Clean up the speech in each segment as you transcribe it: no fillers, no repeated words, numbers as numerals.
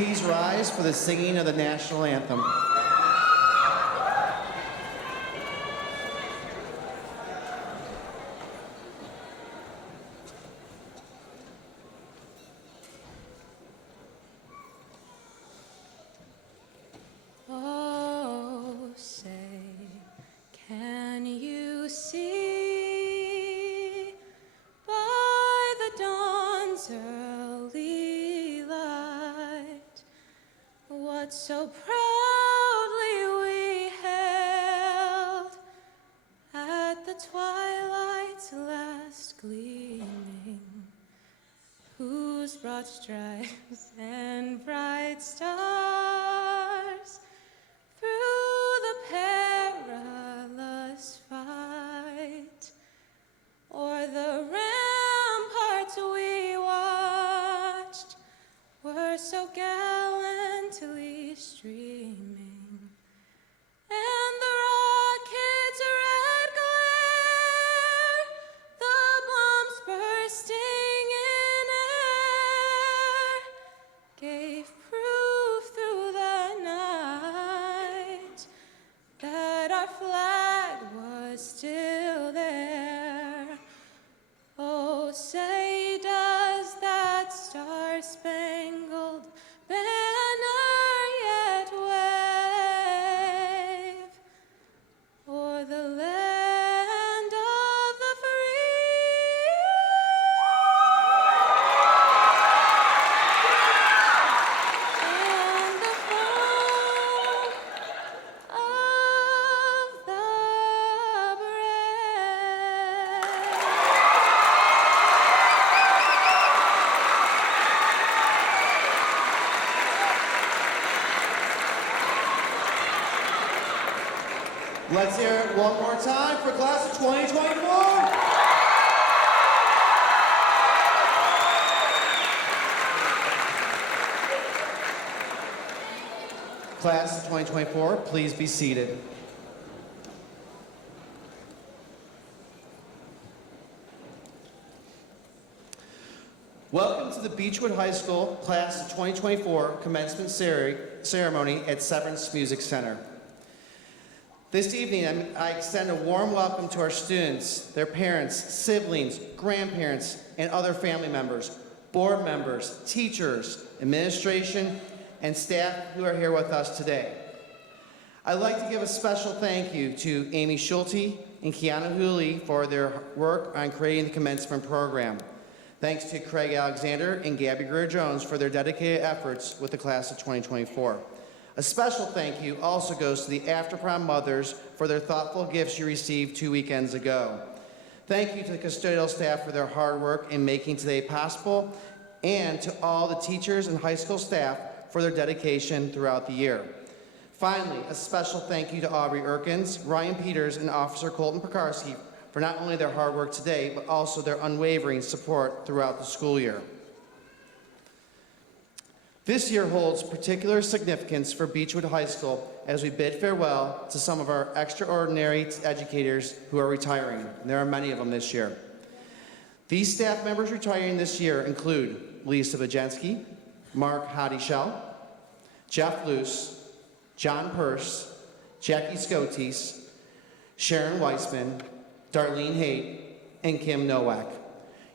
please rise for the singing of the national anthem? Oh, say, can you see by the dawn's early light what so proudly we held at the twilight's last gleaming, whose broad stripes and bright stars through the perilous fight o'er the ramparts we watched were so gallantly streaming, and the rocket's red glare, the bombs bursting in air, gave proof through the night that our flag was still there. Oh, say does that star-spangled banner yet wave o'er the land of the free? And the home of the brave. Let's hear it one more time for class of 2024. Class of 2024, please be seated. Welcome to the Beachwood High School Class of 2024 commencement ceremony at Severance Music Center. This evening, I extend a warm welcome to our students, their parents, siblings, grandparents, and other family members, board members, teachers, administration, and staff who are here with us today. I'd like to give a special thank you to Amy Schulte and Kiana Hooley for their work on creating the commencement program. Thanks to Craig Alexander and Gabby Greer-Jones for their dedicated efforts with the class of 2024. A special thank you also goes to the after-prom mothers for their thoughtful gifts you received 2 weekends ago. Thank you to the custodial staff for their hard work in making today possible, and to all the teachers and high school staff for their dedication throughout the year. Finally, a special thank you to Aubrey Erkins, Ryan Peters, and Officer Colton Pekarski for not only their hard work today, but also their unwavering support throughout the school year. This year holds particular significance for Beachwood High School as we bid farewell to some of our extraordinary educators who are retiring. And there are many of them this year. These staff members retiring this year include Lisa Bajenski, Mark Hodischel, Jeff Luce, John Purse, Jackie Scotis, Sharon Weissman, Darlene Haight, and Kim Nowak.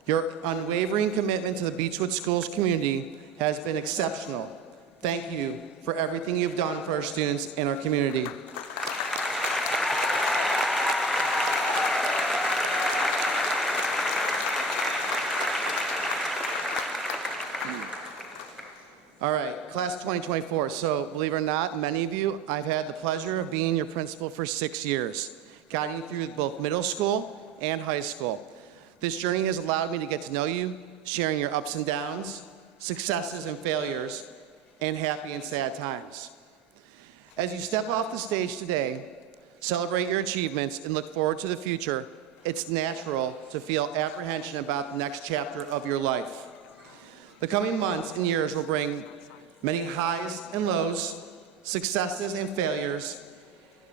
Your unwavering commitment to the Beachwood Schools community has been exceptional. Thank you for everything you've done for our students and our community. All right, class of 2024. So, believe it or not, many of you, I've had the pleasure of being your principal for 6 years, guiding you through both middle school and high school. This journey has allowed me to get to know you, sharing your ups and downs, successes and failures, and happy and sad times. As you step off the stage today, celebrate your achievements, and look forward to the future, it's natural to feel apprehension about the next chapter of your life. The coming months and years will bring many highs and lows, successes and failures,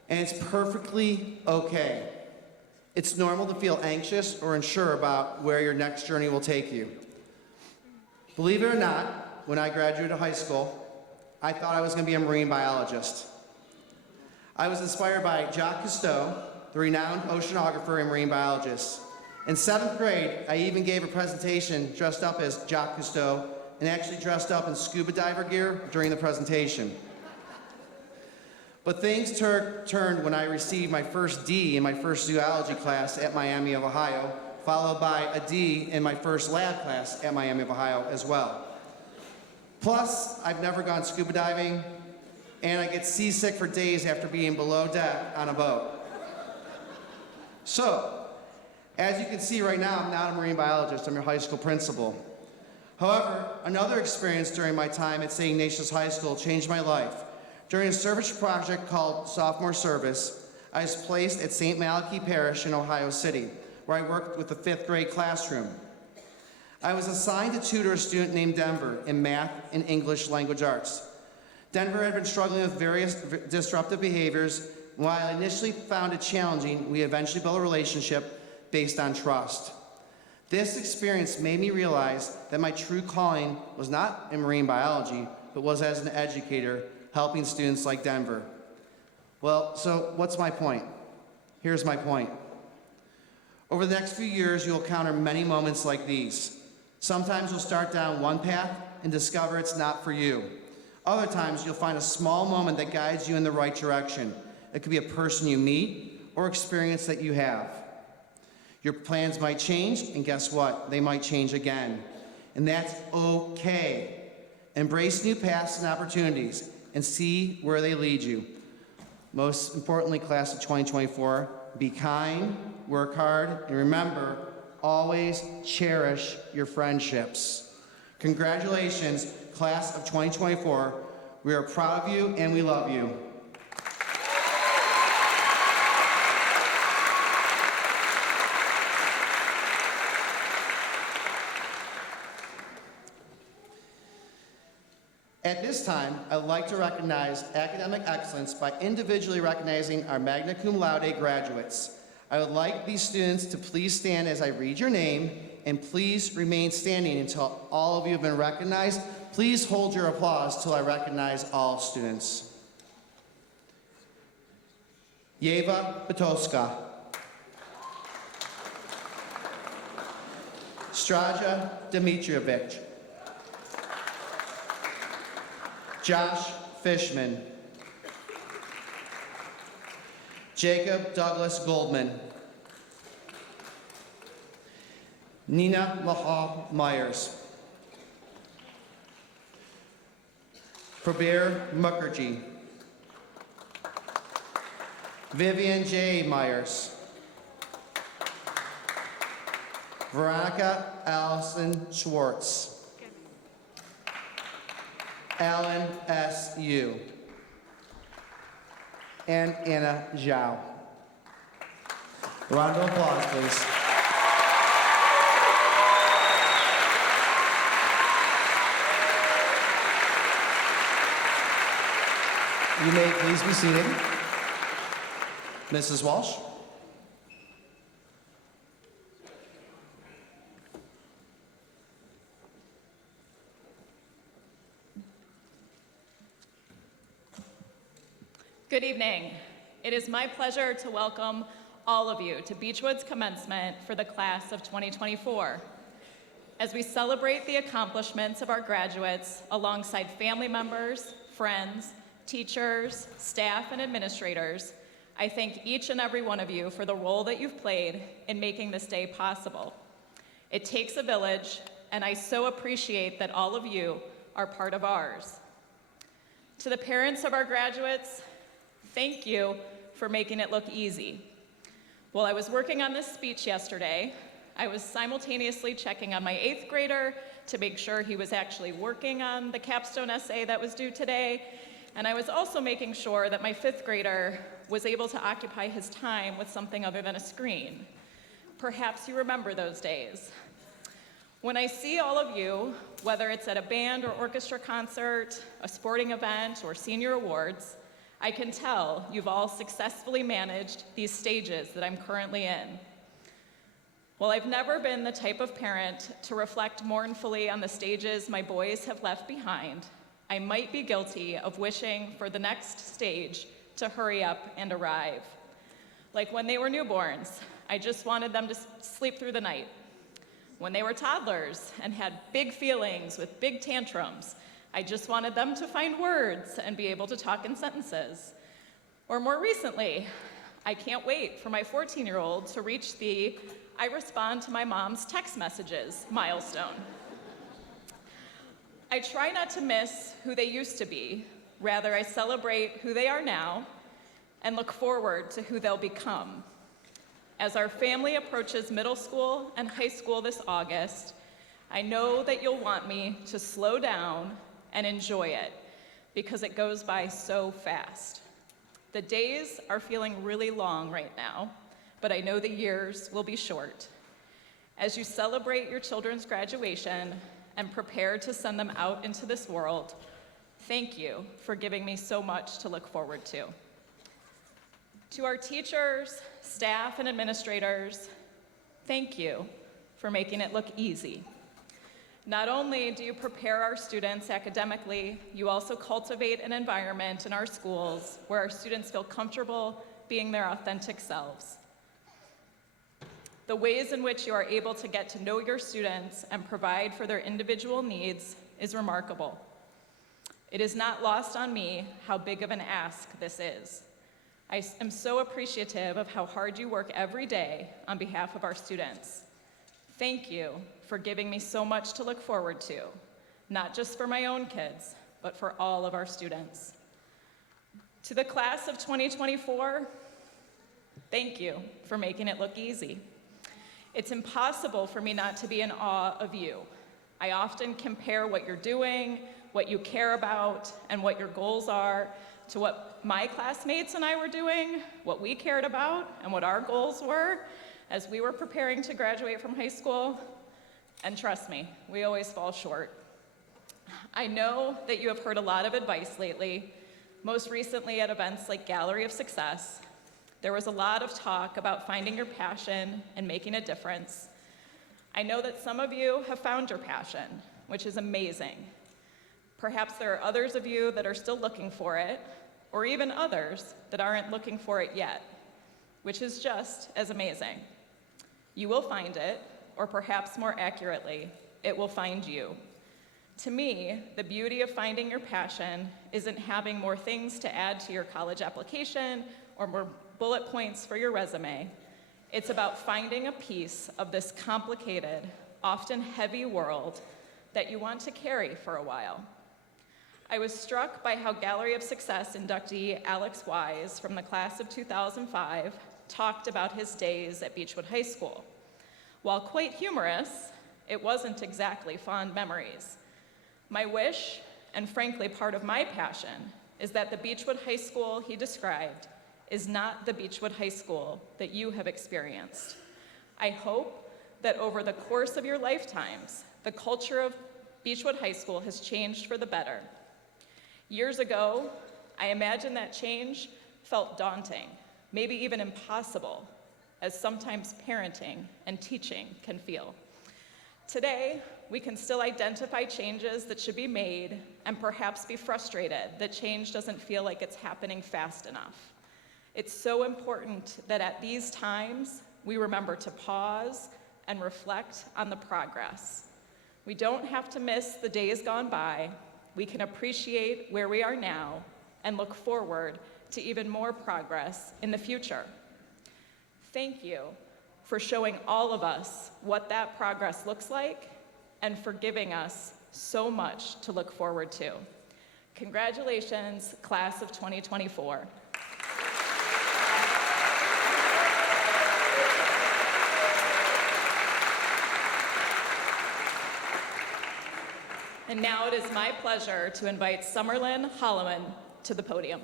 and it's perfectly okay. It's normal to feel anxious or unsure about where your next journey will take you. Believe it or not, when I graduated high school, I thought I was going to be a marine biologist. I was inspired by Jacques Cousteau, the renowned oceanographer and marine biologist. In 7th grade, I even gave a presentation dressed up as Jacques Cousteau and actually dressed up in scuba diver gear during the presentation. But things turned when I received my first D in my first zoology class at Miami of Ohio, followed by a D in my first lab class at Miami of Ohio as well. Plus, I've never gone scuba diving, and I get seasick for days after being below deck on a boat. So, as you can see right now, I'm not a marine biologist, I'm your high school principal. However, another experience during my time at St. Ignatius High School changed my life. During a service project called Sophomore Service, I was placed at St. Malachi Parish in Ohio City, where I worked with the 5th grade classroom. I was assigned to tutor a student named Denver in math and English language arts. Denver had been struggling with various disruptive behaviors. While I initially found it challenging, we eventually built a relationship based on trust. This experience made me realize that my true calling was not in marine biology, but was as an educator, helping students like Denver. Well, so what's my point? Here's my point. Over the next few years, you'll encounter many moments like these. Sometimes you'll start down one path and discover it's not for you. Other times, you'll find a small moment that guides you in the right direction. It could be a person you meet or experience that you have. Your plans might change, and guess what? They might change again. And that's okay. Embrace new paths and opportunities and see where they lead you. Most importantly, class of 2024, be kind, work hard, and remember, always cherish your friendships. Congratulations, class of 2024. We are proud of you and we love you. At this time, I would like to recognize academic excellence by individually recognizing our magna cum laude graduates. I would like these students to please stand as I read your name, and please remain standing until all of you have been recognized. Please hold your applause till I recognize all students. Yeva Petoska. Straja Dmitrievich. Josh Fishman. Jacob Douglas Goldman. Nina Lahal Myers. Prabir Mukherjee. Vivian J. Myers. Veronica Allison Schwartz. Alan S. Yu. And Anna Zhao. Round of applause, please. You may please be seated. Mrs. Walsh. Good evening. It is my pleasure to welcome all of you to Beachwood's commencement for the class of 2024. As we celebrate the accomplishments of our graduates alongside family members, friends, teachers, staff, and administrators, I thank each and every one of you for the role that you've played in making this day possible. It takes a village, and I so appreciate that all of you are part of ours. To the parents of our graduates, thank you for making it look easy. While I was working on this speech yesterday, I was simultaneously checking on my 8th grader to make sure he was actually working on the capstone essay that was due today, and I was also making sure that my 5th grader was able to occupy his time with something other than a screen. Perhaps you remember those days. When I see all of you, whether it's at a band or orchestra concert, a sporting event, or senior awards, I can tell you've all successfully managed these stages that I'm currently in. While I've never been the type of parent to reflect mournfully on the stages my boys have left behind, I might be guilty of wishing for the next stage to hurry up and arrive. Like when they were newborns, I just wanted them to sleep through the night. When they were toddlers and had big feelings with big tantrums, I just wanted them to find words and be able to talk in sentences. Or more recently, I can't wait for my 14-year-old to reach the I respond to my mom's text messages milestone. I try not to miss who they used to be. Rather, I celebrate who they are now and look forward to who they'll become. As our family approaches middle school and high school this August, I know that you'll want me to slow down and enjoy it because it goes by so fast. The days are feeling really long right now, but I know the years will be short. As you celebrate your children's graduation and prepare to send them out into this world, thank you for giving me so much to look forward to. To our teachers, staff, and administrators, thank you for making it look easy. Not only do you prepare our students academically, you also cultivate an environment in our schools where our students feel comfortable being their authentic selves. The ways in which you are able to get to know your students and provide for their individual needs is remarkable. It is not lost on me how big of an ask this is. I am so appreciative of how hard you work every day on behalf of our students. Thank you for giving me so much to look forward to, not just for my own kids, but for all of our students. To the class of 2024, thank you for making it look easy. It's impossible for me not to be in awe of you. I often compare what you're doing, what you care about, and what your goals are to what my classmates and I were doing, what we cared about, and what our goals were as we were preparing to graduate from high school. And trust me, we always fall short. I know that you have heard a lot of advice lately, most recently at events like Gallery of Success. There was a lot of talk about finding your passion and making a difference. I know that some of you have found your passion, which is amazing. Perhaps there are others of you that are still looking for it, or even others that aren't looking for it yet, which is just as amazing. You will find it, or perhaps more accurately, it will find you. To me, the beauty of finding your passion isn't having more things to add to your college application or more bullet points for your resume. It's about finding a piece of this complicated, often heavy world that you want to carry for a while. I was struck by how Gallery of Success inductee Alex Wise from the class of 2005 talked about his days at Beachwood High School. While quite humorous, it wasn't exactly fond memories. My wish, and frankly part of my passion, is that the Beachwood High School he described is not the Beachwood High School that you have experienced. I hope that over the course of your lifetimes, the culture of Beachwood High School has changed for the better. Years ago, I imagine that change felt daunting, maybe even impossible, as sometimes parenting and teaching can feel. Today, we can still identify changes that should be made and perhaps be frustrated that change doesn't feel like it's happening fast enough. It's so important that at these times, we remember to pause and reflect on the progress. We don't have to miss the days gone by. We can appreciate where we are now and look forward to even more progress in the future. Thank you for showing all of us what that progress looks like and for giving us so much to look forward to. Congratulations, class of 2024. And now it is my pleasure to invite Summerlin Holloman to the podium.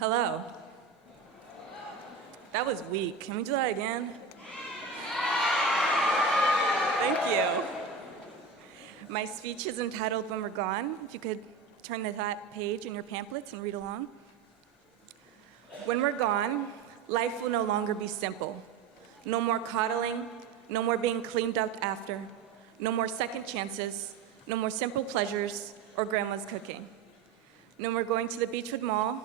Hello. That was weak. Can we do that again? Thank you. My speech is entitled When We're Gone. If you could turn to that page in your pamphlets and read along. When we're gone, life will no longer be simple. No more coddling, no more being cleaned up after, no more second chances, no more simple pleasures or grandma's cooking. No more going to the Beachwood Mall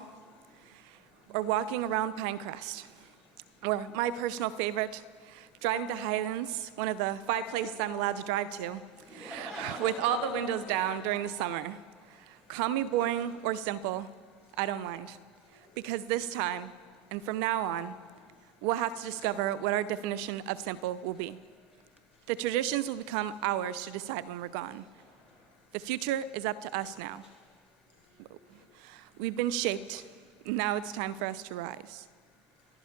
or walking around Pinecrest. Or my personal favorite, driving to Highlands, one of the 5 places I'm allowed to drive to, with all the windows down during the summer. Call me boring or simple, I don't mind. Because this time, and from now on, we'll have to discover what our definition of simple will be. The traditions will become ours to decide when we're gone. The future is up to us now. We've been shaped, now it's time for us to rise.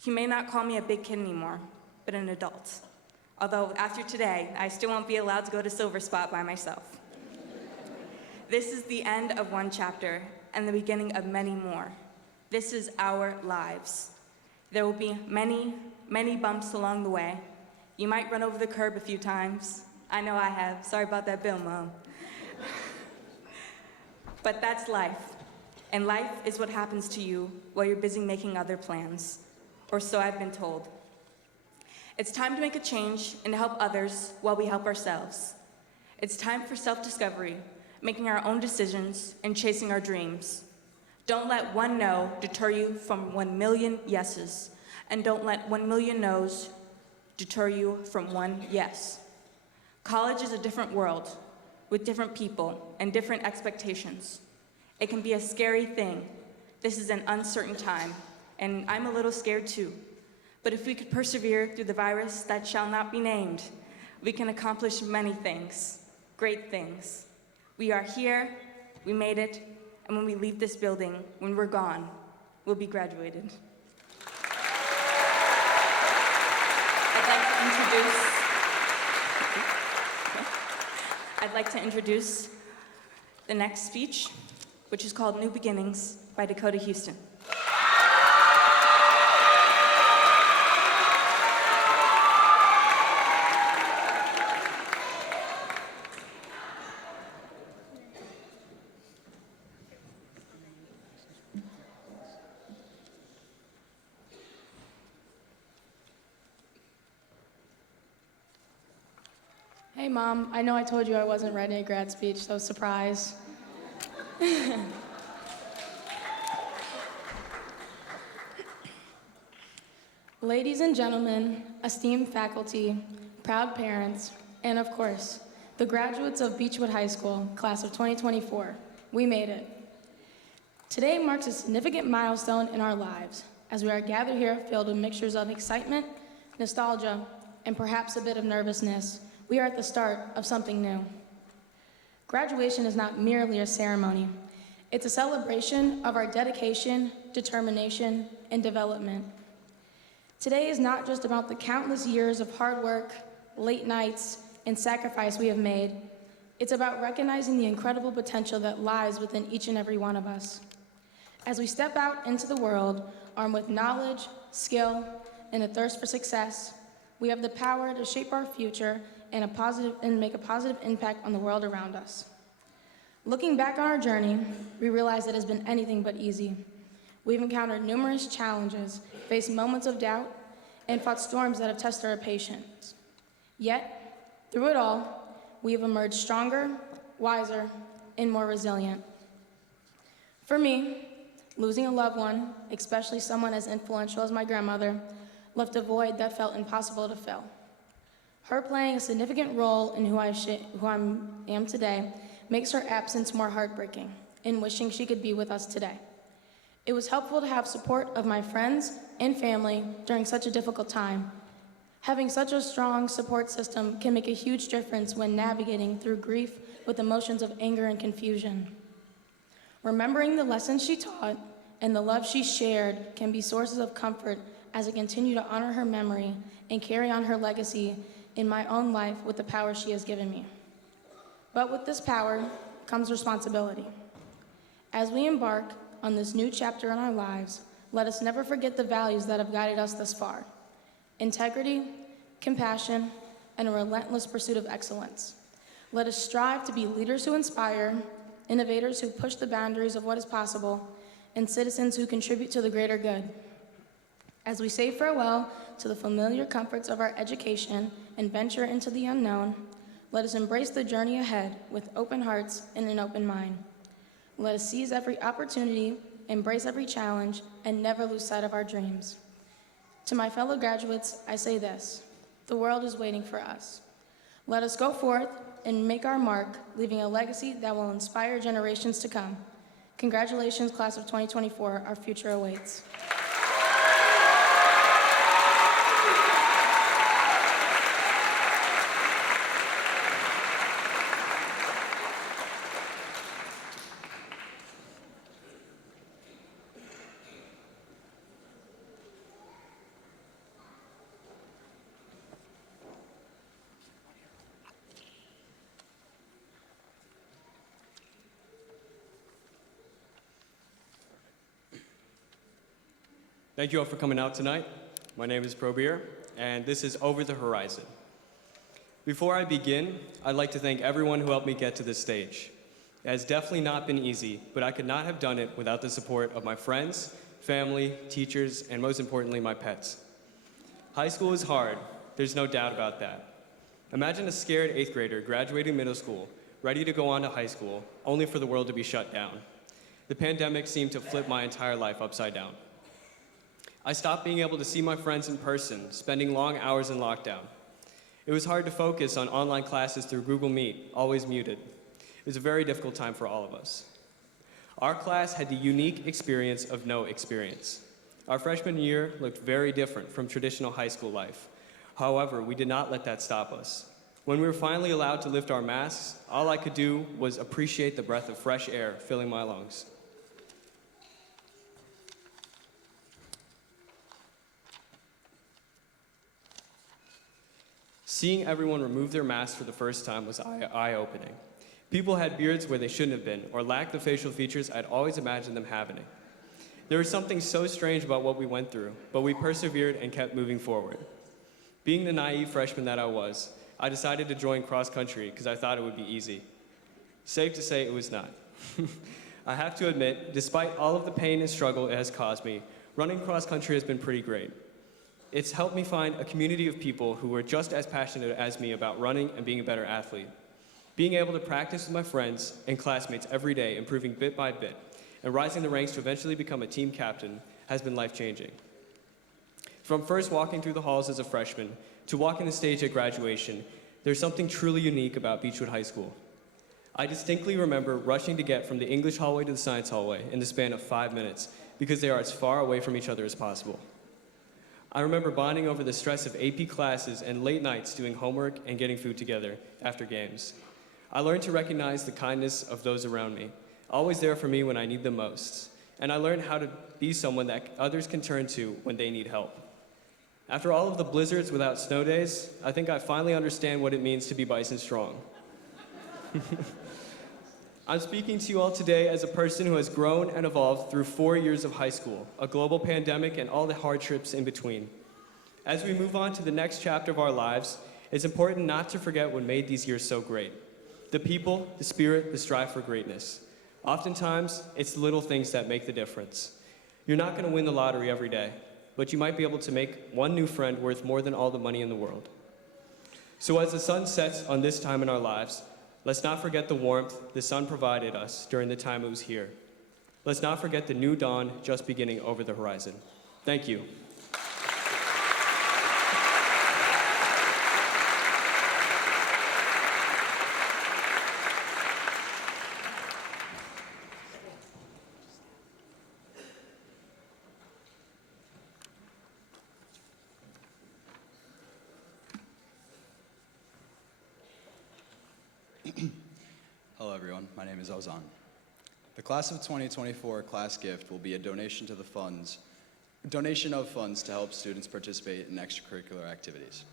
You may not call me a big kid anymore, but an adult. Although after today, I still won't be allowed to go to Silver Spot by myself. This is the end of one chapter and the beginning of many more. This is our lives. There will be many, many bumps along the way. You might run over the curb a few times. I know I have. Sorry about that bill, Mom. But that's life. And life is what happens to you while you're busy making other plans. Or so I've been told. It's time to make a change and to help others while we help ourselves. It's time for self-discovery, making our own decisions and chasing our dreams. Don't let one no deter you from 1 million yeses, and don't let 1 million no's deter you from one yes. College is a different world with different people and different expectations. It can be a scary thing. This is an uncertain time, and I'm a little scared too. But if we could persevere through the virus that shall not be named, we can accomplish many things, great things. We are here, we made it, and when we leave this building, when we're gone, we'll be graduated. I'd like to introduce the next speech, which is called New Beginnings by Dakota Houston. Hey, Mom, I know I told you I wasn't writing a grad speech, so surprise. Ladies and gentlemen, esteemed faculty, proud parents, and of course, the graduates of Beachwood High School, class of 2024, we made it. Today marks a significant milestone in our lives, as we are gathered here filled with mixtures of excitement, nostalgia, and perhaps a bit of nervousness. We are at the start of something new. Graduation is not merely a ceremony. It's a celebration of our dedication, determination, and development. Today is not just about the countless years of hard work, late nights, and sacrifice we have made. It's about recognizing the incredible potential that lies within each and every one of us. As we step out into the world, armed with knowledge, skill, and a thirst for success, we have the power to shape our future and make a positive impact on the world around us. Looking back on our journey, we realize it has been anything but easy. We've encountered numerous challenges, faced moments of doubt, and fought storms that have tested our patience. Yet, through it all, we have emerged stronger, wiser, and more resilient. For me, losing a loved one, especially someone as influential as my grandmother, left a void that felt impossible to fill. Her playing a significant role in who I am today makes her absence more heartbreaking, and wishing she could be with us today. It was helpful to have support of my friends and family during such a difficult time. Having such a strong support system can make a huge difference when navigating through grief with emotions of anger and confusion. Remembering the lessons she taught and the love she shared can be sources of comfort as I continue to honor her memory and carry on her legacy in my own life with the power she has given me. But with this power comes responsibility. As we embark on this new chapter in our lives, Let us never forget the values that have guided us thus far: integrity, compassion, and a relentless pursuit of excellence. Let us strive to be leaders who inspire, innovators who push the boundaries of what is possible, and citizens who contribute to the greater good. As we say farewell to the familiar comforts of our education and venture into the unknown, let us embrace the journey ahead with open hearts and an open mind. Let us seize every opportunity, embrace every challenge, and never lose sight of our dreams. To my fellow graduates, I say this: the world is waiting for us. Let us go forth and make our mark, leaving a legacy that will inspire generations to come. Congratulations, class of 2024. Our future awaits. Thank you all for coming out tonight. My name is Probir, and this is Over the Horizon. Before I begin, I'd like to thank everyone who helped me get to this stage. It has definitely not been easy, but I could not have done it without the support of my friends, family, teachers, and most importantly, my pets. High school is hard, there's no doubt about that. Imagine a scared 8th grader graduating middle school, ready to go on to high school, only for the world to be shut down. The pandemic seemed to flip my entire life upside down. I stopped being able to see my friends in person, spending long hours in lockdown. It was hard to focus on online classes through Google Meet, always muted. It was a very difficult time for all of us. Our class had the unique experience of no experience. Our freshman year looked very different from traditional high school life. However, we did not let that stop us. When we were finally allowed to lift our masks, all I could do was appreciate the breath of fresh air filling my lungs. Seeing everyone remove their masks for the first time was eye-opening. People had beards where they shouldn't have been, or lacked the facial features I'd always imagined them having. There was something so strange about what we went through, but we persevered and kept moving forward. Being the naive freshman that I was, I decided to join cross-country because I thought it would be easy. Safe to say it was not. I have to admit, despite all of the pain and struggle it has caused me, running cross-country has been pretty great. It's helped me find a community of people who were just as passionate as me about running and being a better athlete. Being able to practice with my friends and classmates every day, improving bit by bit, and rising the ranks to eventually become a team captain has been life-changing. From first walking through the halls as a freshman to walking the stage at graduation, there's something truly unique about Beachwood High School. I distinctly remember rushing to get from the English hallway to the science hallway in the span of 5 minutes because they are as far away from each other as possible. I remember bonding over the stress of AP classes and late nights doing homework and getting food together after games. I learned to recognize the kindness of those around me, always there for me when I need them most. And I learned how to be someone that others can turn to when they need help. After all of the blizzards without snow days, I think I finally understand what it means to be Bison Strong. I'm speaking to you all today as a person who has grown and evolved through 4 years of high school, a global pandemic, and all the hardships in between. As we move on to the next chapter of our lives, it's important not to forget what made these years so great. The people, the spirit, the strive for greatness. Oftentimes, it's the little things that make the difference. You're not going to win the lottery every day, but you might be able to make one new friend worth more than all the money in the world. So as the sun sets on this time in our lives, let's not forget the warmth the sun provided us during the time it was here. Let's not forget the new dawn just beginning over the horizon. Thank you. Hello everyone, my name is Ozan. The class of 2024 class gift will be a donation of funds to help students participate in extracurricular activities.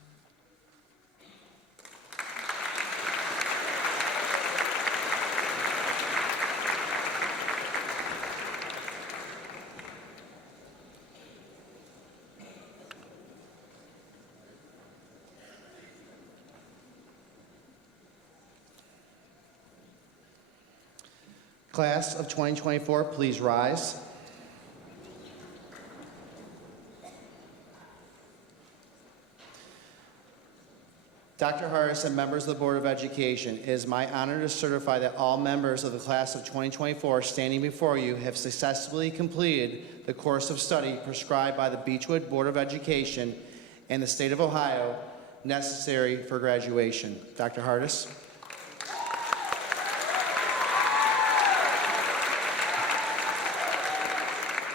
Class of 2024, please rise. Dr. Harris and members of the Board of Education, it is my honor to certify that all members of the class of 2024 standing before you have successfully completed the course of study prescribed by the Beachwood Board of Education and the state of Ohio necessary for graduation. Dr. Harris.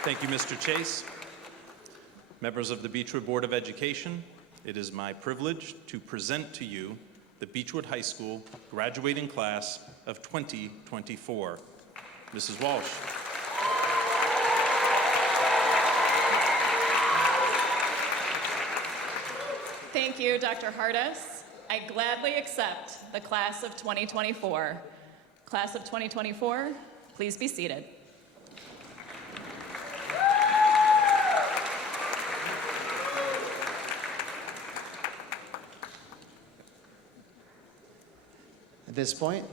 Thank you, Mr. Chase. Members of the Beachwood Board of Education, it is my privilege to present to you the Beachwood High School graduating class of 2024. Mrs. Walsh. Thank you, Dr. Hardis. I gladly accept the class of 2024. Class of 2024, please be seated. At this point,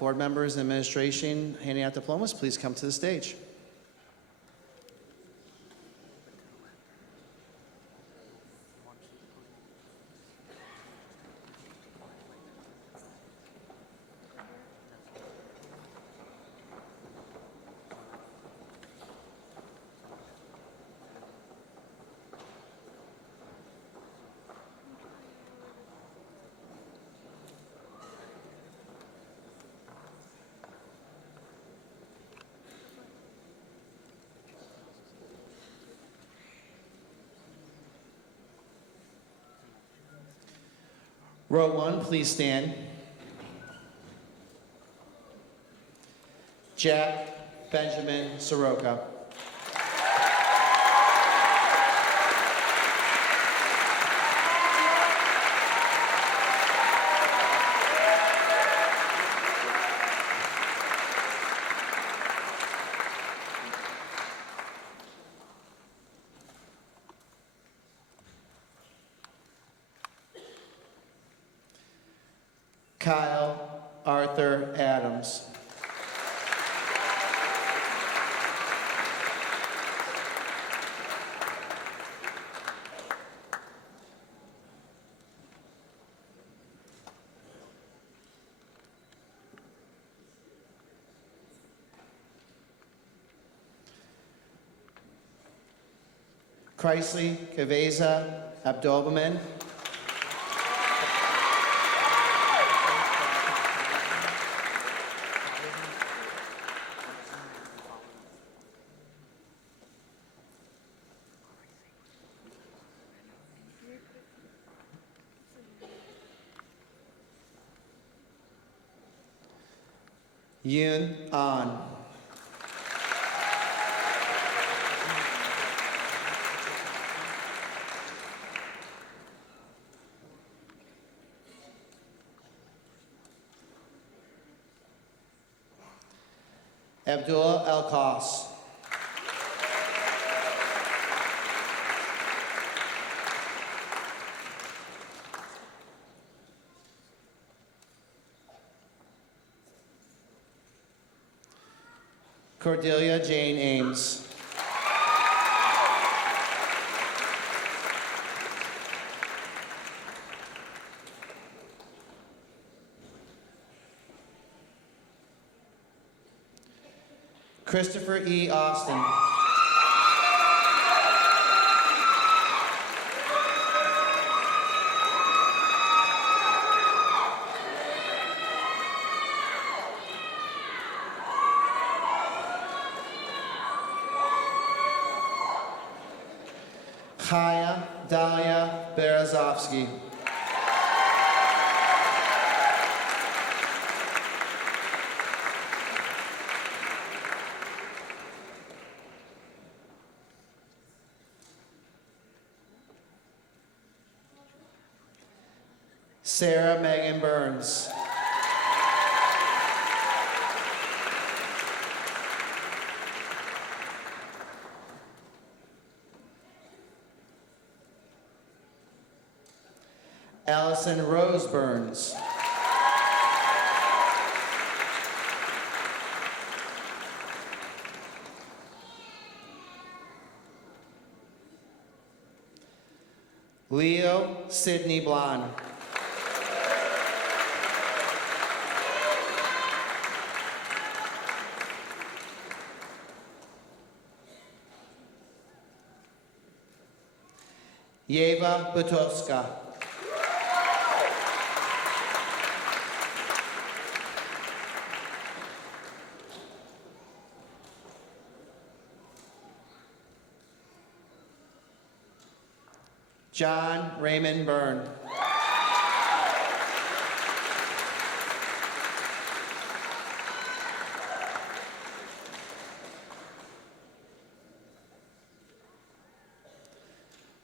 board members and administration handing out diplomas, please come to the stage. Row 1, please stand. Jack Benjamin Soroka. Kyle Arthur Adams. Chrysley Kaveza Abdolbaman. Yoon An. Abdullah El-Qas. Cordelia Jane Ames. Christopher E. Austin. Chaya Dalia Berezovsky. Sarah Megan Burns. Allison Rose Burns. Leo Sidney Blon. Yeva Butowska. John Raymond Byrne.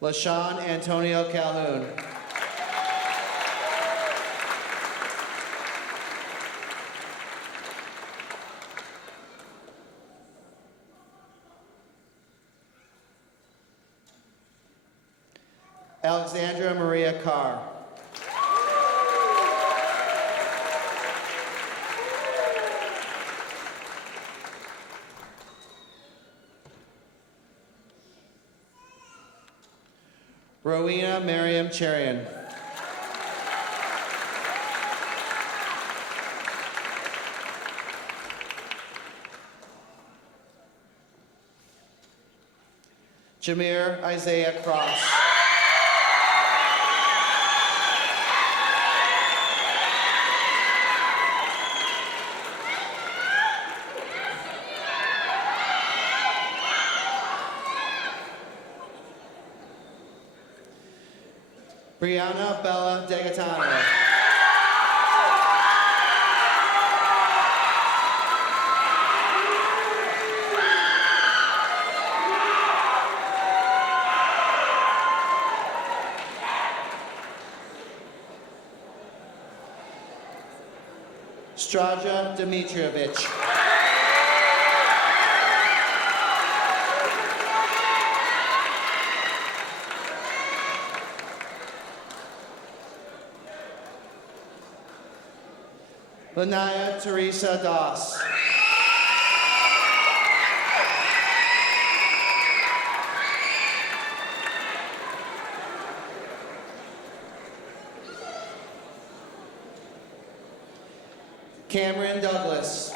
LaShawn Antonio Calhoun. Alexandra Maria Carr. Rowena Miriam Cherian. Jameer Isaiah Cross. Brianna Bella Degatano. Straja Dmitrievich. Lanaya Teresa Doss. Cameron Douglas.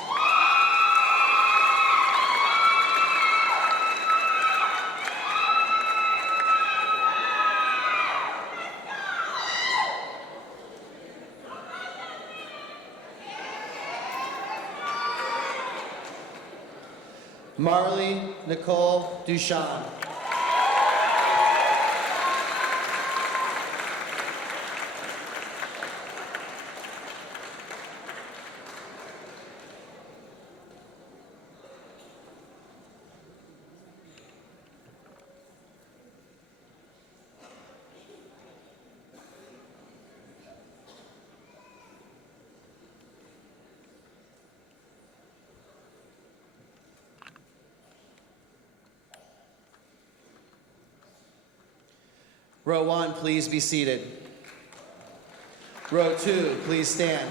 Marley Nicole Duchamp. Row 1, please be seated. Row 2, please stand.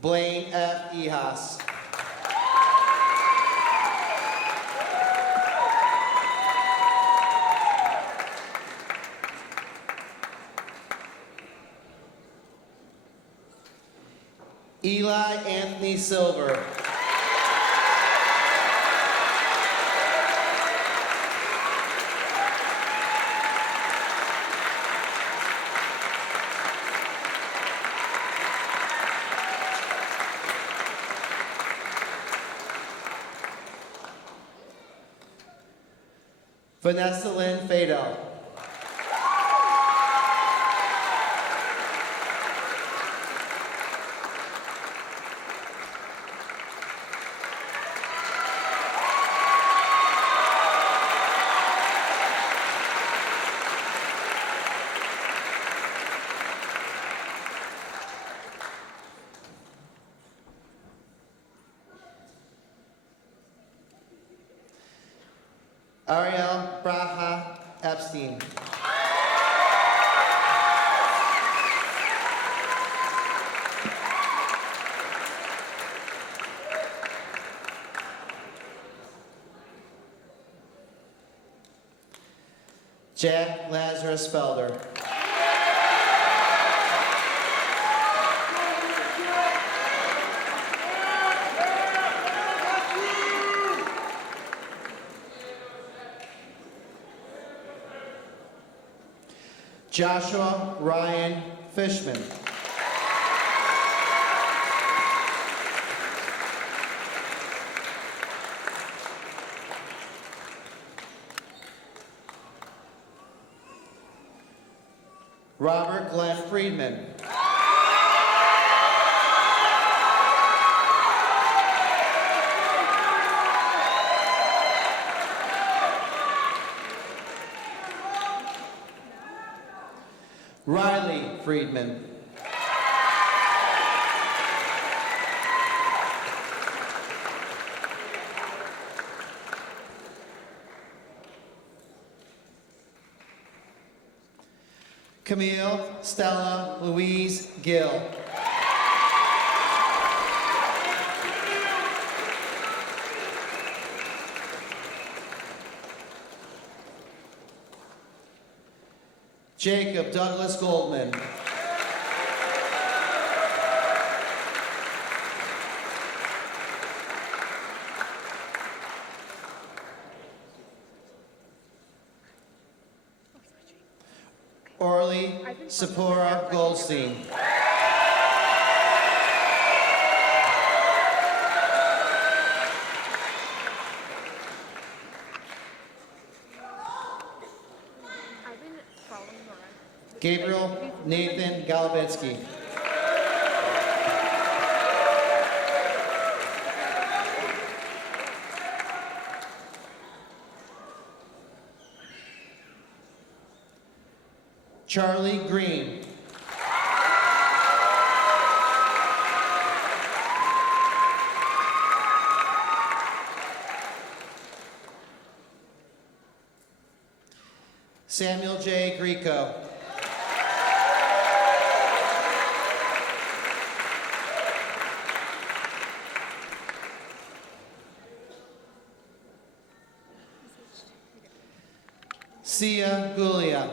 Blaine F. Ehas. Eli Anthony Silver. Vanessa Lynn Fado. Ariel Braha Epstein. Jack Lazarus Felder. Joshua Ryan Fishman. Robert Glenn Friedman. Riley Friedman. Camille Stella Louise Gill. Jacob Douglas Goldman. Orly Sapora Goldstein. Gabriel Nathan Galabetsky. Charlie Green. Samuel J. Greco. Sia Gulia.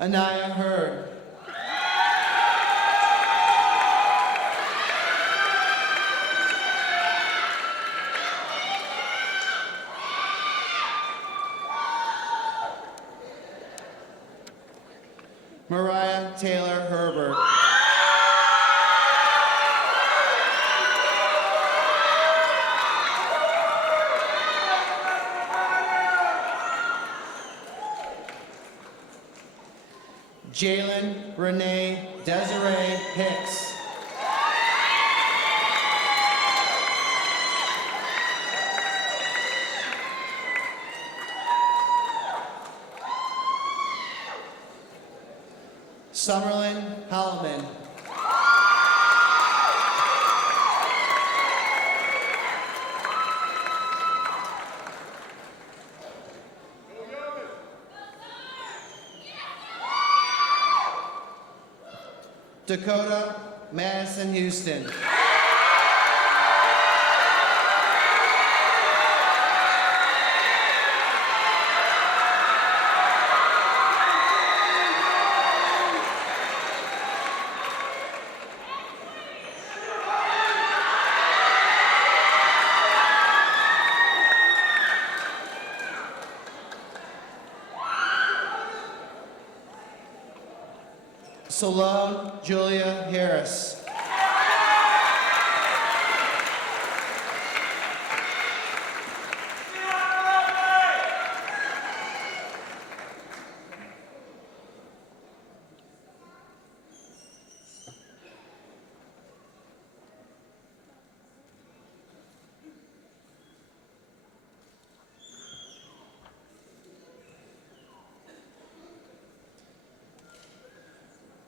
Anaya Hurd. Mariah Taylor Herbert. Jalen Renee Desiree Hicks. Summerlin Hallman. Dakota Madison Houston. Salone Julia Harris.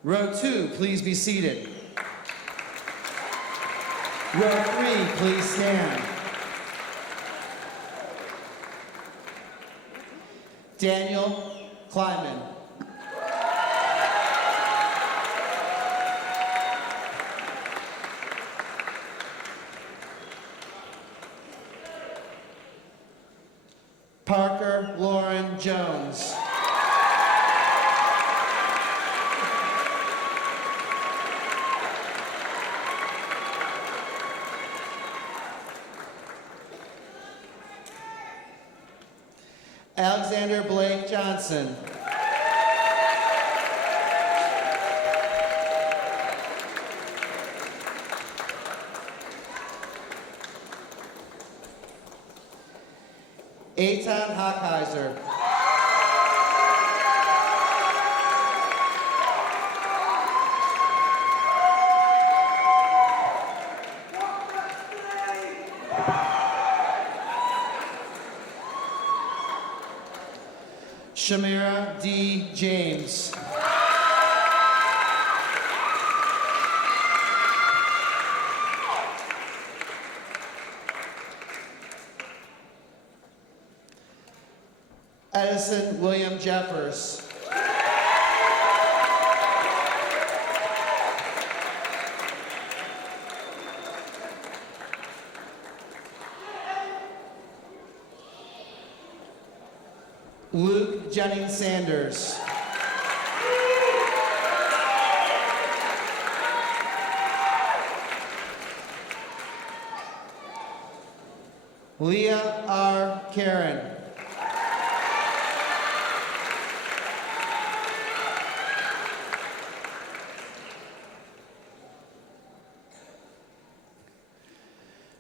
Row 2, please be seated. Row 3, please stand. Daniel Kleiman. Summer Lauren Jones. Alexander Blake Johnson. Eitan Hockheiser. Shamira D. James. Edison William Jeffers. Luke Jennings Sanders. Leah R. Karen.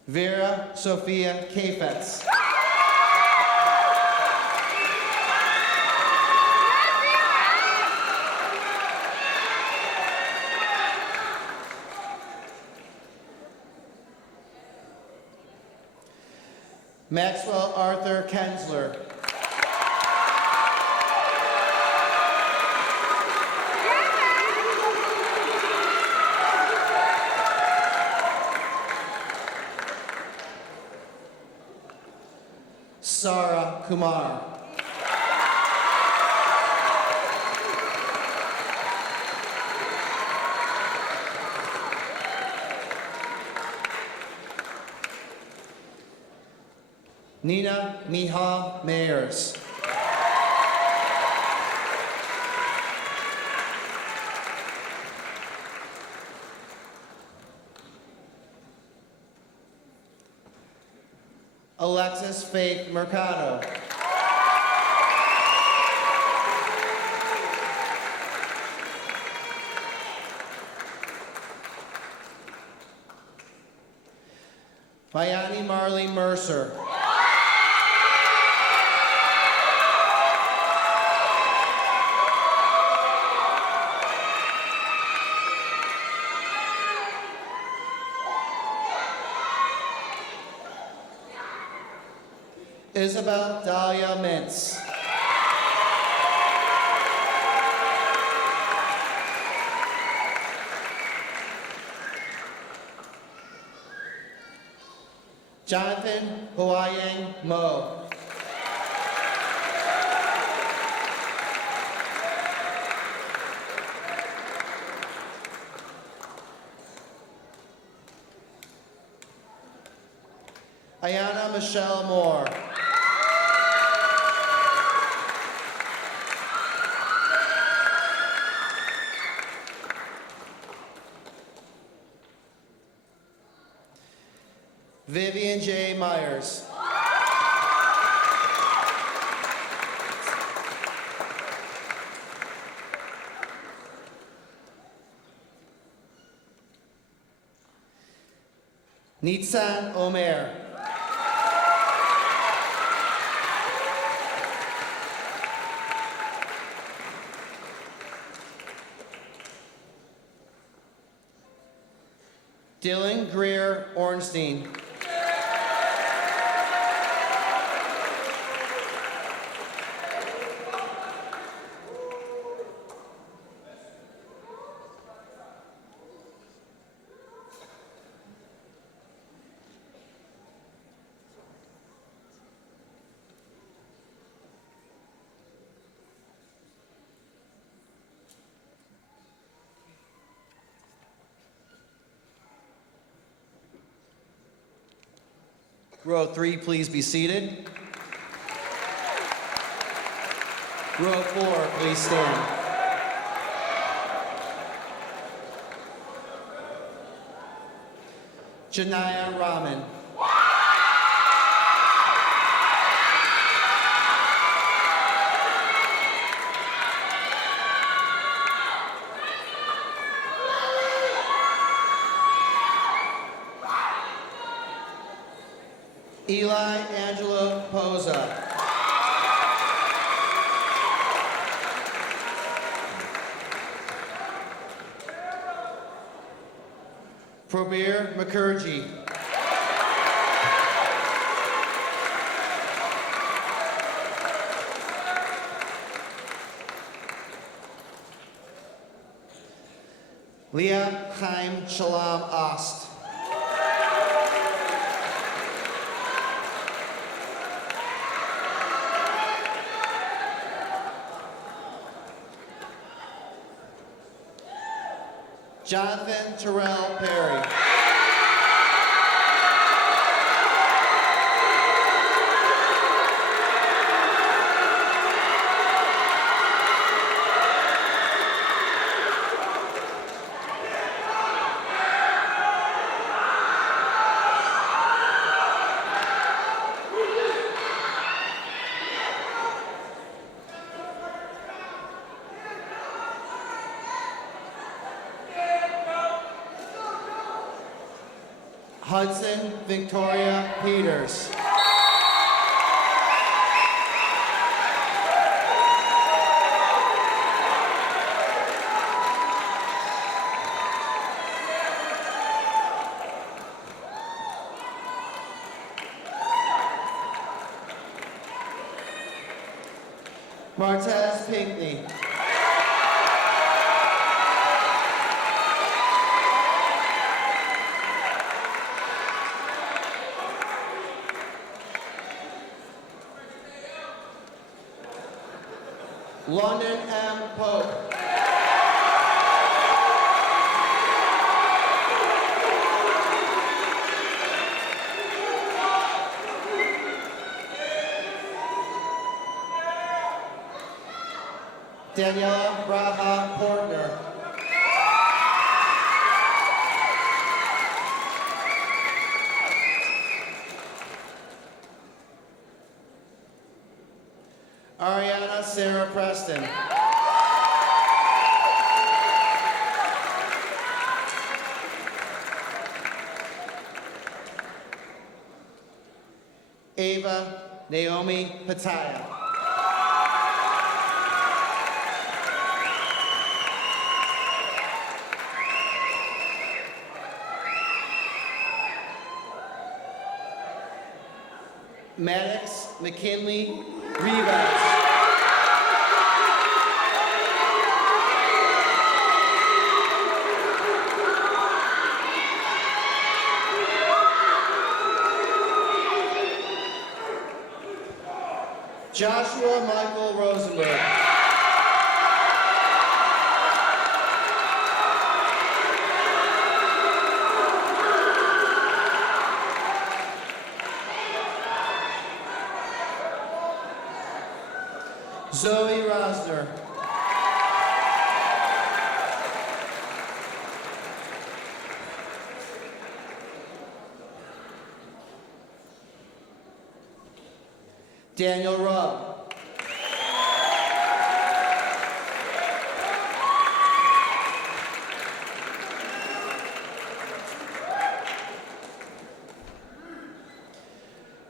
Vera Sophia Kafetz. Maxwell Arthur Kensler. Sara Kumar. Nina Mihal Mayers. Alexis Faith Mercado. Mayani Marley Mercer. Isabel Dahlia Mintz. Jonathan Huayang Mo. Ayana Michelle Moore. Vivian J. Myers. Nitsan Omer. Dylan Greer Ornstein. Row 3, please be seated. Row 4, please stand. Janaya Raman. Eli Angelo Poza. Probir Mukherjee. Leah Chaim Shalom Ost. Jonathan Terrell Perry. Hudson Victoria Peters. Martez Pinckney. London M. Pope. Daniela Braha Portner. Ariana Sarah Preston. Ava Naomi Pataya. Maddox McKinley Rivas. Joshua Michael Rosenberg. Zoe Rosner. Daniel Rubb.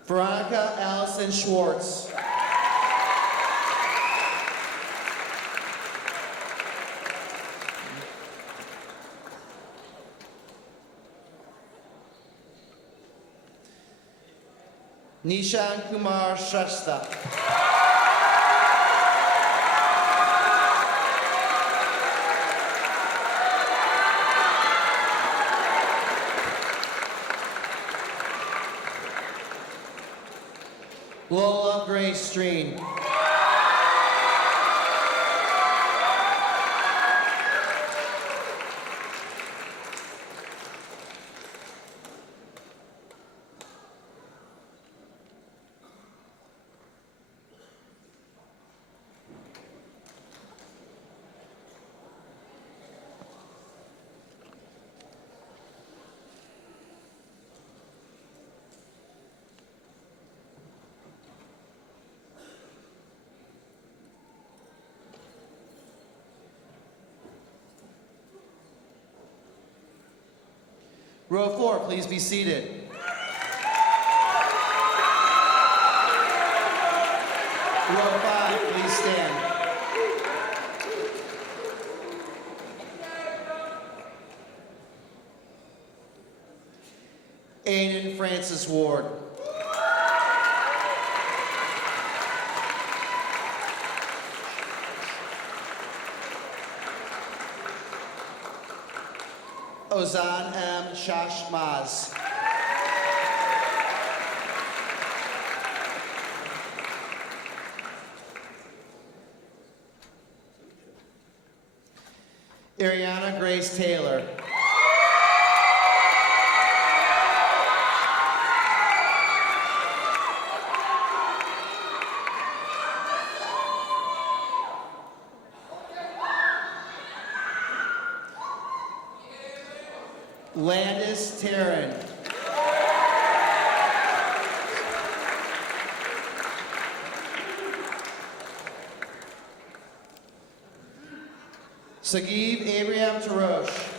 Veronica Allison Schwartz. Nishan Kumar Shrestha. Lola Grace Streen. Row 4, please be seated. Row 5, please stand. Aiden Francis Ward. Ozan M. Shashmaz. Ariana Grace Taylor. Landis Taryn. Sagib Abraham Tarosh.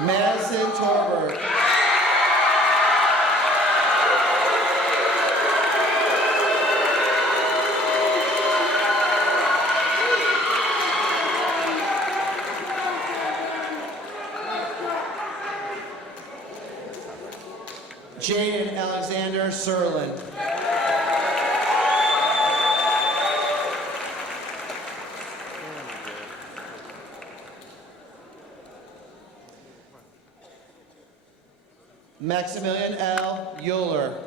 Madison Torberg. Jaden Alexander Serlin. Maximilian L. Euler.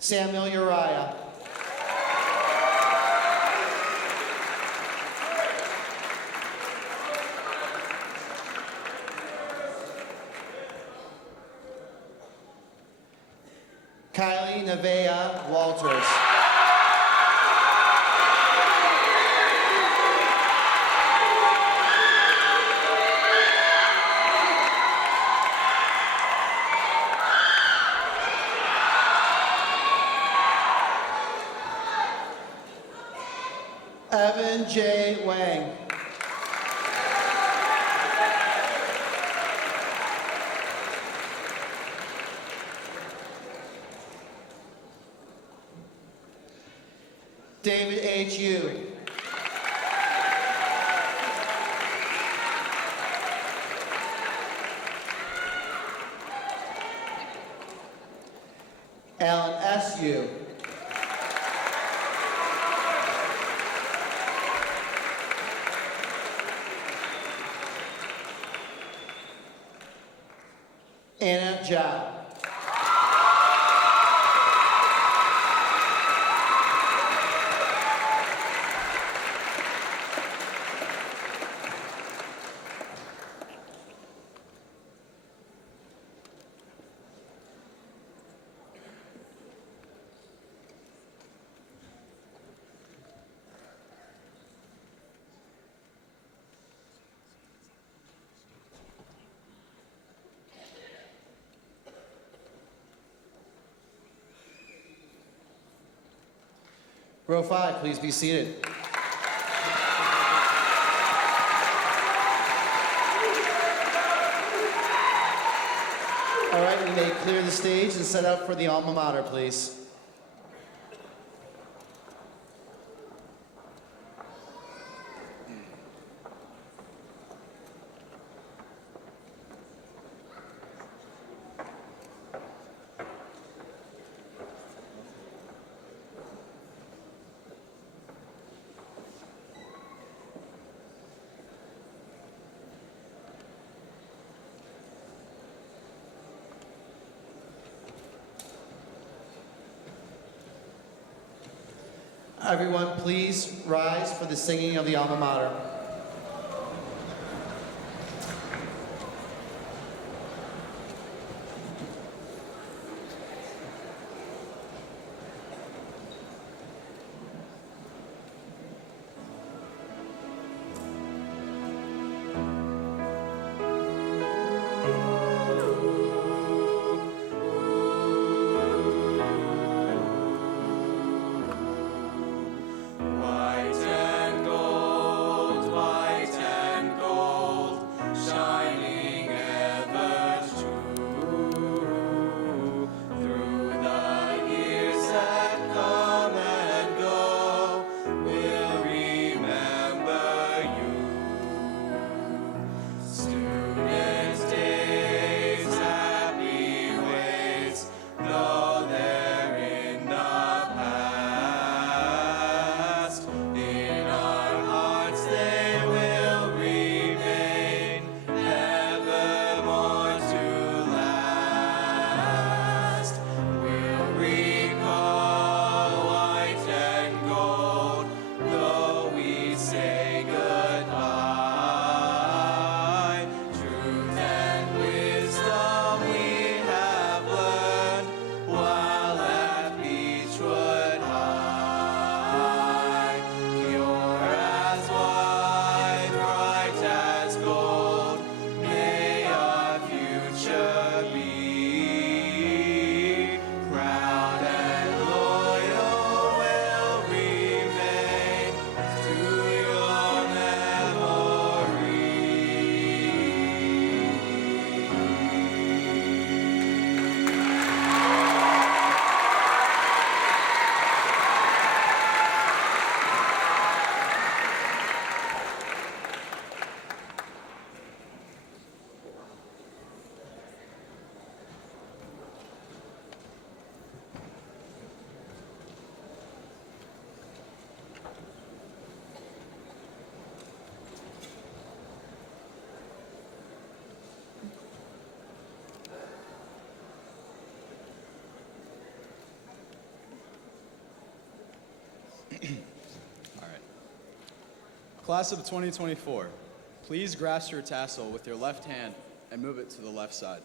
Samuel Uriah. Kylie Nevea Walters. Evan J. Wang. David H. Yu. Alan S. Yu. Anna Zhao. Row 5, please be seated. All right, we may clear the stage and set up for the alma mater, please. Everyone, please rise for the singing of the alma mater. Class of 2024, please grasp your tassel with your left hand and move it to the left side.